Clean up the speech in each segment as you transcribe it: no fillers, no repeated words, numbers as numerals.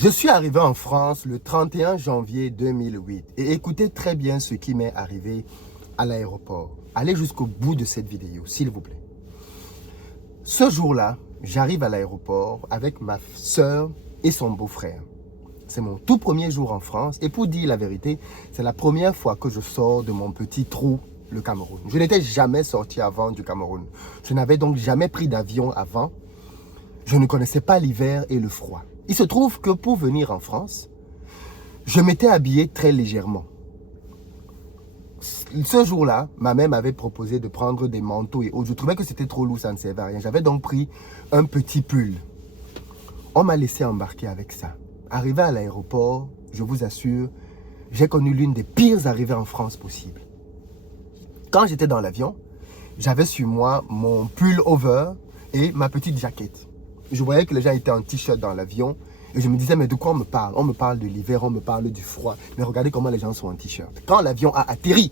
Je suis arrivé en France le 31 janvier 2008 et écoutez très bien ce qui m'est arrivé à l'aéroport. Allez jusqu'au bout de cette vidéo, s'il vous plaît. Ce jour-là, j'arrive à l'aéroport avec ma soeur et son beau-frère. C'est mon tout premier jour en France et pour dire la vérité, c'est la première fois que je sors de mon petit trou, le Cameroun. Je n'étais jamais sorti avant du Cameroun. Je n'avais donc jamais pris d'avion avant. Je ne connaissais pas l'hiver et le froid. Il se trouve que pour venir en France, je m'étais habillé très légèrement. Ce jour-là, ma mère m'avait proposé de prendre des manteaux et autres. Je trouvais que c'était trop lourd, ça ne servait à rien. J'avais donc pris un petit pull. On m'a laissé embarquer avec ça. Arrivé à l'aéroport, je vous assure, j'ai connu l'une des pires arrivées en France possibles. Quand j'étais dans l'avion, j'avais sur moi mon pull over et ma petite jaquette. Je voyais que les gens étaient en t-shirt dans l'avion et je me disais, mais de quoi on me parle? On me parle de l'hiver, on me parle du froid. Mais regardez comment les gens sont en t-shirt. Quand l'avion a atterri,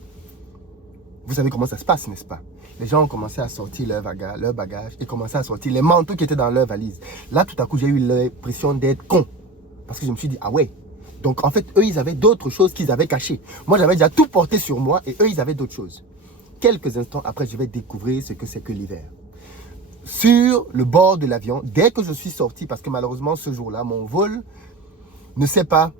vous savez comment ça se passe, n'est-ce pas? Les gens ont commencé à sortir leur bagage et commencé à sortir les manteaux qui étaient dans leur valise. Là, tout à coup, j'ai eu l'impression d'être con. Parce que je me suis dit, ah ouais. Donc, en fait, eux, ils avaient d'autres choses qu'ils avaient cachées. Moi, j'avais déjà tout porté sur moi et eux, ils avaient d'autres choses. Quelques instants après, je vais découvrir ce que c'est que l'hiver. Sur le bord de l'avion, dès que je suis sorti, parce que malheureusement, ce jour-là, mon vol ne s'est pas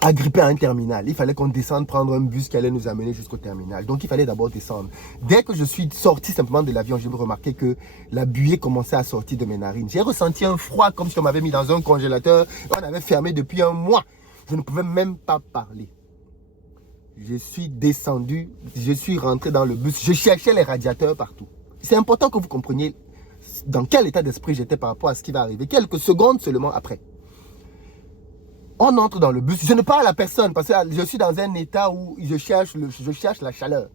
agrippé à un terminal. Il fallait qu'on descende prendre un bus qui allait nous amener jusqu'au terminal. Donc, il fallait d'abord descendre. Dès que je suis sorti simplement de l'avion, j'ai remarqué que la buée commençait à sortir de mes narines. J'ai ressenti un froid comme si on m'avait mis dans un congélateur. On avait fermé depuis un mois. Je ne pouvais même pas parler. Je suis descendu, je suis rentré dans le bus. Je cherchais les radiateurs partout. C'est important que vous compreniez dans quel état d'esprit j'étais par rapport à ce qui va arriver. Quelques secondes seulement après. On entre dans le bus. Je ne parle à personne parce que je suis dans un état où je cherche la chaleur.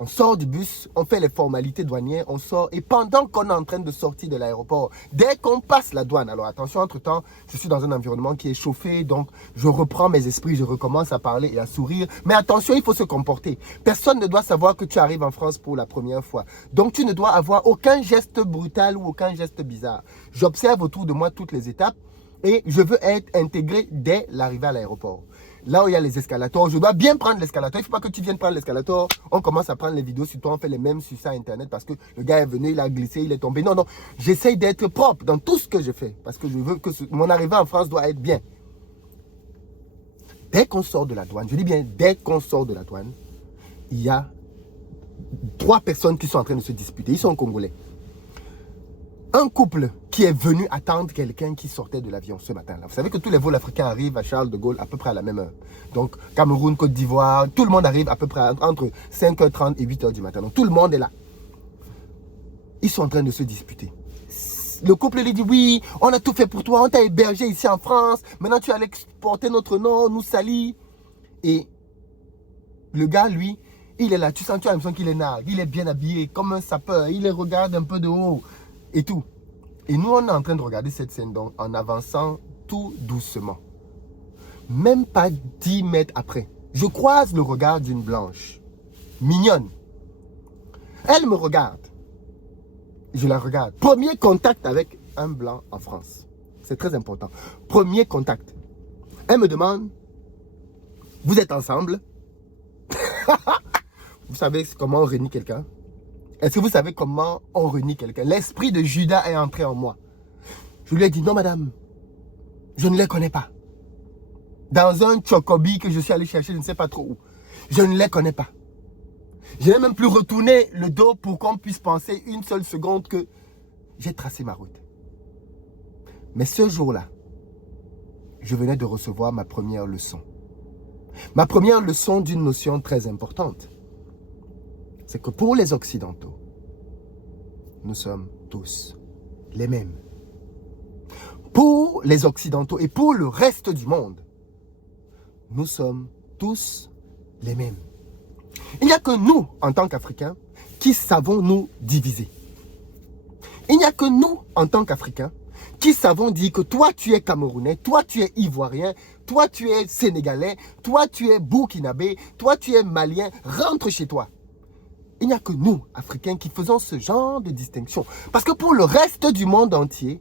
On sort du bus, on fait les formalités douanières, on sort. Et pendant qu'on est en train de sortir de l'aéroport, dès qu'on passe la douane, alors attention, entre-temps, je suis dans un environnement qui est chauffé, donc je reprends mes esprits, je recommence à parler et à sourire. Mais attention, il faut se comporter. Personne ne doit savoir que tu arrives en France pour la première fois. Donc tu ne dois avoir aucun geste brutal ou aucun geste bizarre. J'observe autour de moi toutes les étapes et je veux être intégré dès l'arrivée à l'aéroport. Là où il y a les escalators, je dois bien prendre l'escalator. Il ne faut pas que tu viennes prendre l'escalator. On commence à prendre les vidéos sur toi, on fait les mêmes sur ça internet parce que le gars est venu, il a glissé, il est tombé. Non, non, j'essaye d'être propre dans tout ce que je fais parce que je veux que mon arrivée en France doit être bien. Dès qu'on sort de la douane, je dis bien dès qu'on sort de la douane, il y a 3 personnes qui sont en train de se disputer. Ils sont congolais. Un couple qui est venu attendre quelqu'un qui sortait de l'avion ce matin-là. Vous savez que tous les vols africains arrivent à Charles de Gaulle à peu près à la même heure. Donc, Cameroun, Côte d'Ivoire, tout le monde arrive à peu près entre 5h30 et 8h du matin. Donc, tout le monde est là. Ils sont en train de se disputer. Le couple lui dit, oui, on a tout fait pour toi, on t'a hébergé ici en France. Maintenant, tu allais exporter notre nom, nous salir. Et le gars, lui, il est là. Tu as l'impression qu'il est nargue. Il est bien habillé, comme un sapeur. Il les regarde un peu de haut. Et tout. Et nous, on est en train de regarder cette scène donc, en avançant tout doucement. Même pas 10 mètres après, je croise le regard d'une blanche, mignonne. Elle me regarde. Je la regarde. Premier contact avec un blanc en France. C'est très important. Premier contact. Elle me demande, vous êtes ensemble? Vous savez comment on renie quelqu'un? Est-ce que vous savez comment on renie quelqu'un? L'esprit de Judas est entré en moi. Je lui ai dit, non madame, je ne les connais pas. Dans un chocobi que je suis allé chercher, je ne sais pas trop où. Je ne les connais pas. Je n'ai même plus retourné le dos pour qu'on puisse penser une seule seconde que j'ai tracé ma route. Mais ce jour-là, je venais de recevoir ma première leçon. Ma première leçon d'une notion très importante. C'est que pour les Occidentaux, nous sommes tous les mêmes. Pour les Occidentaux et pour le reste du monde, nous sommes tous les mêmes. Il n'y a que nous, en tant qu'Africains, qui savons nous diviser. Il n'y a que nous, en tant qu'Africains, qui savons dire que toi, tu es Camerounais, toi, tu es Ivoirien, toi, tu es Sénégalais, toi, tu es Burkinabé, toi, tu es Malien, rentre chez toi. Il n'y a que nous, Africains, qui faisons ce genre de distinction. Parce que pour le reste du monde entier,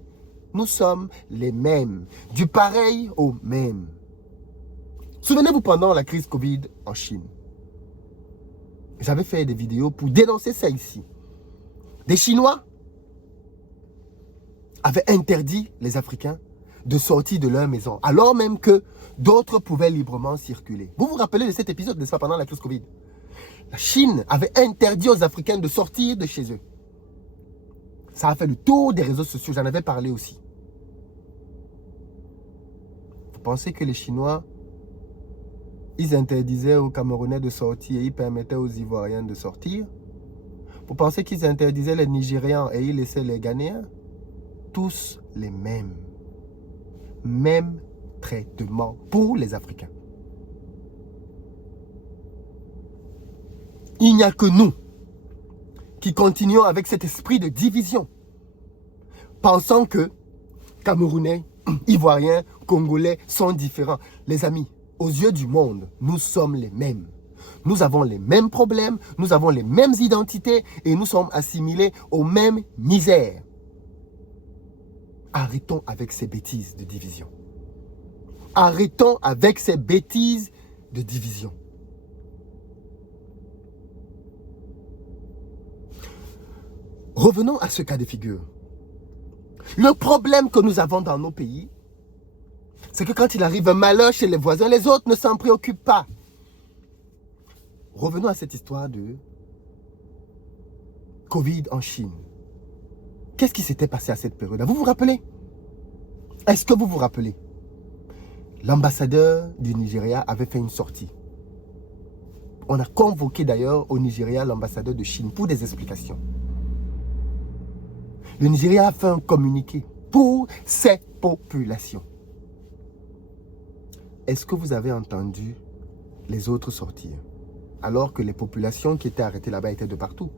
Nous sommes les mêmes. Du pareil au même. Souvenez-vous pendant la crise Covid en Chine. J'avais fait des vidéos pour dénoncer ça ici. Des Chinois avaient interdit les Africains de sortir de leur maison, alors même que d'autres pouvaient librement circuler. Vous vous rappelez de cet épisode, n'est-ce pas, pendant la crise Covid? La Chine avait interdit aux Africains de sortir de chez eux. Ça a fait le tour des réseaux sociaux, j'en avais parlé aussi. Vous pensez que les Chinois, ils interdisaient aux Camerounais de sortir et ils permettaient aux Ivoiriens de sortir? Vous pensez qu'ils interdisaient les Nigérians et ils laissaient les Ghanéens? Tous les mêmes. Même traitement pour les Africains. Il n'y a que nous qui continuons avec cet esprit de division, pensant que Camerounais, Ivoiriens, Congolais sont différents. Les amis, aux yeux du monde, nous sommes les mêmes. Nous avons les mêmes problèmes, nous avons les mêmes identités et nous sommes assimilés aux mêmes misères. Arrêtons avec ces bêtises de division. Arrêtons avec ces bêtises de division. Revenons à ce cas de figure. Le problème que nous avons dans nos pays, c'est que quand il arrive un malheur chez les voisins, les autres ne s'en préoccupent pas. Revenons à cette histoire de Covid en Chine. Qu'est-ce qui s'était passé à cette période? Vous vous rappelez? Est-ce que vous vous rappelez? L'ambassadeur du Nigeria avait fait une sortie. On a convoqué d'ailleurs au Nigeria l'ambassadeur de Chine pour des explications. Le Nigeria a fait un communiqué pour ses populations. Est-ce que vous avez entendu les autres sortir? Alors que les populations qui étaient arrêtées là-bas étaient de partout.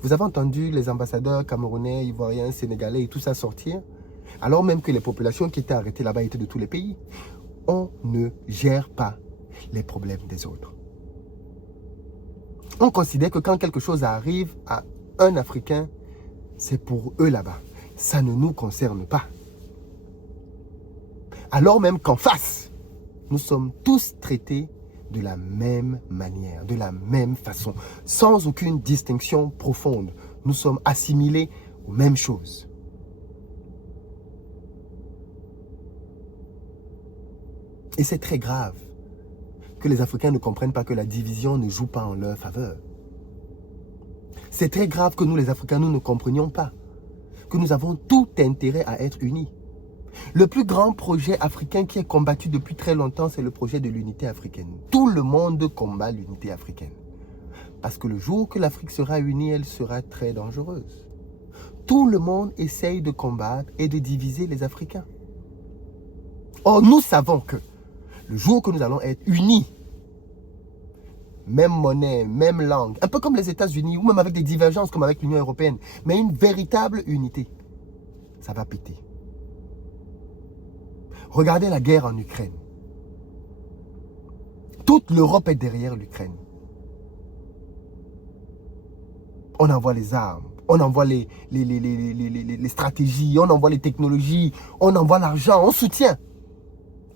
Vous avez entendu les ambassadeurs camerounais, ivoiriens, sénégalais et tout ça sortir? Alors même que les populations qui étaient arrêtées là-bas étaient de tous les pays. On ne gère pas les problèmes des autres. On considère que quand quelque chose arrive à un Africain, c'est pour eux là-bas. Ça ne nous concerne pas. Alors même qu'en face, nous sommes tous traités de la même manière, de la même façon, sans aucune distinction profonde. Nous sommes assimilés aux mêmes choses. Et c'est très grave que les Africains ne comprennent pas que la division ne joue pas en leur faveur. C'est très grave que nous, les Africains, nous ne comprenions pas que nous avons tout intérêt à être unis. Le plus grand projet africain qui est combattu depuis très longtemps, c'est le projet de l'unité africaine. Tout le monde combat l'unité africaine. Parce que le jour que l'Afrique sera unie, elle sera très dangereuse. Tout le monde essaye de combattre et de diviser les Africains. Or, nous savons que le jour que nous allons être unis, même monnaie, même langue, un peu comme les États-Unis, ou même avec des divergences comme avec l'Union européenne, mais une véritable unité, ça va péter. Regardez la guerre en Ukraine. Toute l'Europe est derrière l'Ukraine. On envoie les armes, on envoie les stratégies, on envoie les technologies, on envoie l'argent, on soutient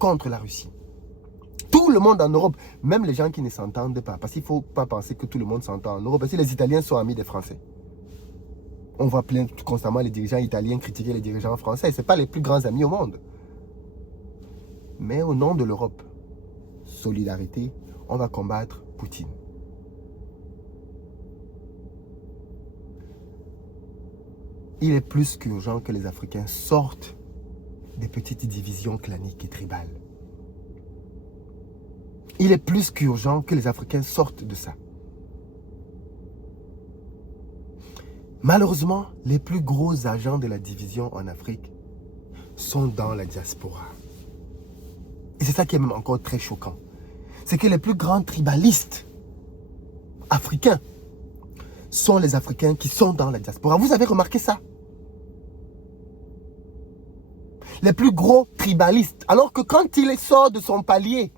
contre la Russie. Tout le monde en Europe, même les gens qui ne s'entendent pas, parce qu'il ne faut pas penser que tout le monde s'entend en Europe, parce que les Italiens sont amis des Français. On voit constamment les dirigeants italiens critiquer les dirigeants français. Ce n'est pas les plus grands amis au monde. Mais au nom de l'Europe, solidarité, on va combattre Poutine. Il est plus qu'urgent que les Africains sortent des petites divisions claniques et tribales. Il est plus qu'urgent que les Africains sortent de ça. Malheureusement, les plus gros agents de la division en Afrique sont dans la diaspora. Et c'est ça qui est même encore très choquant. C'est que les plus grands tribalistes africains sont les Africains qui sont dans la diaspora. Vous avez remarqué ça? Les plus gros tribalistes. Alors que quand il sort de son palier,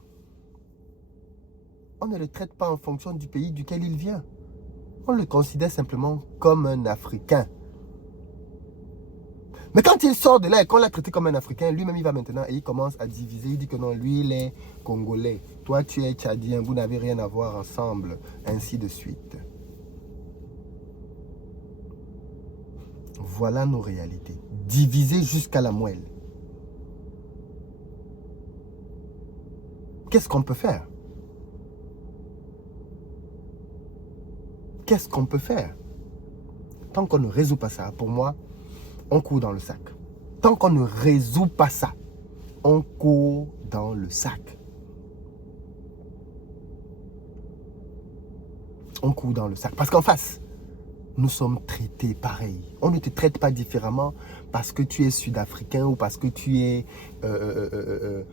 on ne le traite pas en fonction du pays duquel il vient. On le considère simplement comme un Africain. Mais quand il sort de là et qu'on l'a traité comme un Africain, lui-même il va maintenant et il commence à diviser. Il dit que non, lui il est Congolais. Toi tu es Tchadien, vous n'avez rien à voir ensemble. Ainsi de suite. Voilà nos réalités. Divisées jusqu'à la moelle. Qu'est-ce qu'on peut faire? Qu'est-ce qu'on peut faire? Tant qu'on ne résout pas ça, pour moi, on court dans le sac. Tant qu'on ne résout pas ça, on court dans le sac. On court dans le sac. Parce qu'en face, nous sommes traités pareil. On ne te traite pas différemment parce que tu es sud-africain ou parce que tu es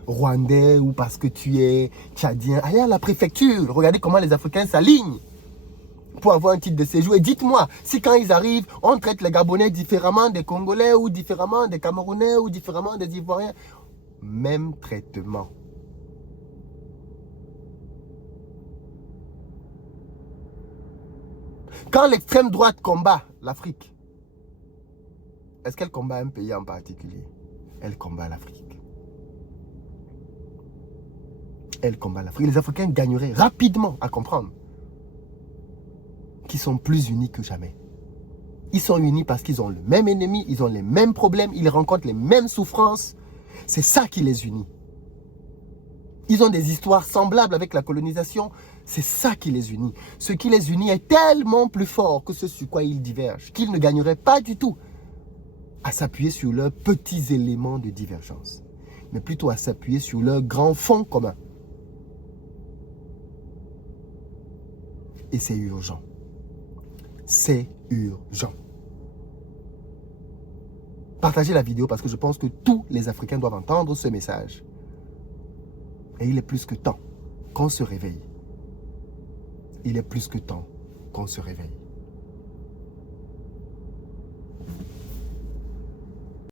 rwandais ou parce que tu es tchadien. Allez à la préfecture, regardez comment les Africains s'alignent pour avoir un titre de séjour. Et dites-moi, si quand ils arrivent, on traite les Gabonais différemment des Congolais ou différemment des Camerounais ou différemment des Ivoiriens. Même traitement. Quand l'extrême droite combat l'Afrique, est-ce qu'elle combat un pays en particulier? Elle combat l'Afrique. Elle combat l'Afrique. Les Africains gagneraient rapidement à comprendre qu'ils sont plus unis que jamais. Ils sont unis parce qu'ils ont le même ennemi, ils ont les mêmes problèmes, ils rencontrent les mêmes souffrances. C'est ça qui les unit. Ils ont des histoires semblables avec la colonisation. C'est ça qui les unit. Ce qui les unit est tellement plus fort que ce sur quoi ils divergent, qu'ils ne gagneraient pas du tout à s'appuyer sur leurs petits éléments de divergence, mais plutôt à s'appuyer sur leur grand fond commun. Et c'est urgent. C'est urgent. Partagez la vidéo parce que je pense que tous les Africains doivent entendre ce message. Et il est plus que temps qu'on se réveille. Il est plus que temps qu'on se réveille.